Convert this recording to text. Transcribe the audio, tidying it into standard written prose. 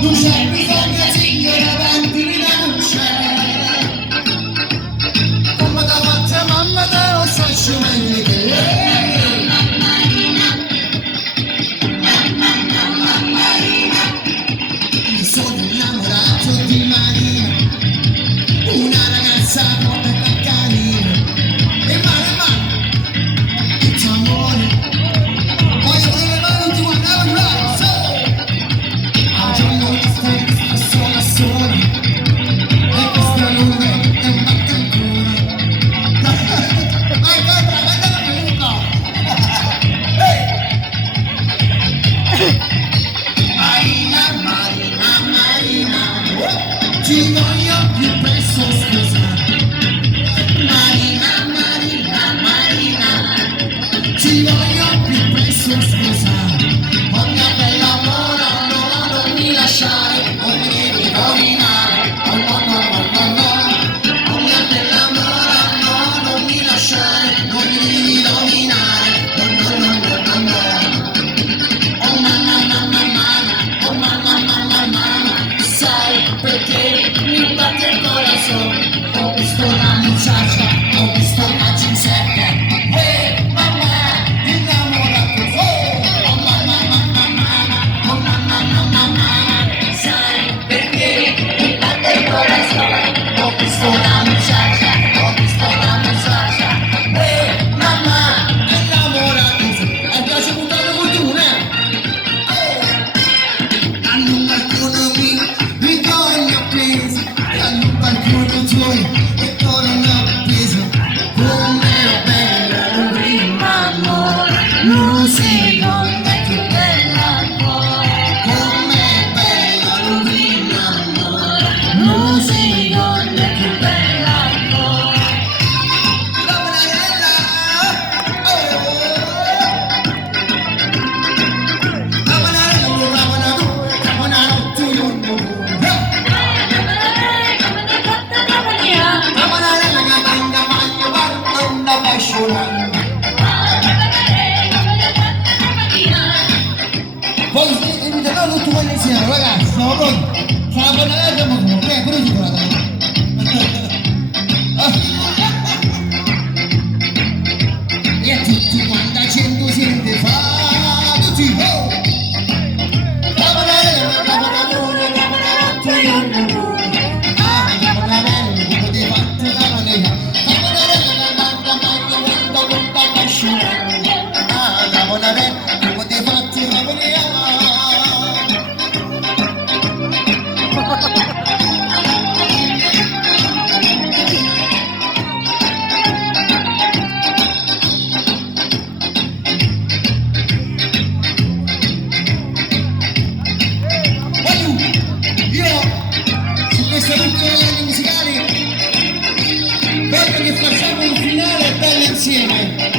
non c'è bisogno di tingere avanti, non c'è. Come da fatta mamma te lo faccio meglio che mi sono innamorato di Marina, una ragazza buona e carina. E male, il tuo amore, voglio vedere mano tua, never right, so al giorno di sta sola, e questa luna è un batte ancora. Vai, guarda Luca! Marina, ti voglio più presto sposare. Ti voglio più presto sposare. Oh mia bella amore, no, non mi lasciare, non mi devi rovinare. Oh no, no, no, no, no. Oh mia bella amore, no, non mi lasciare, non mi devi rovinare. Oh no, no, no, no, no. Oh mamma, mamma, mamma, oh mamma, mamma, mamma. Sai perché mi batte il corazon? Ho visto una muchacha, ho visto una ginsecca. Una muchacha, ho visto una muchacha. Mamma, innamorata, è piace buttare fortuna. Hanno qualcuno mio, mi voglio preso. Hanno qualcuno tuoi, e tu non ho preso. Come è bella la prima amore, non seconda è più bella ancora. Come è bella la prima amore, non seconda è più bella ancora. La bananella, la bananella, la banana, tu non la bananella che manda bagno, guarda una pasciolana. Poi se non tu vuoi insieme, ragazzi, siamo pronti? C'è la bananella, ma come? Pure tu la dai. E tutti quando la gente sente fa tutti oh! La bananella, la bananella, la bananella, tu non vuoi. La bananella, come ti fatti la bananella. La bananella che manda bagno, guarda una pasciolana. La bananella, come ti fatti la bananella. Io, su queste ultime linee musicali, voglio che facciamo un finale bello insieme.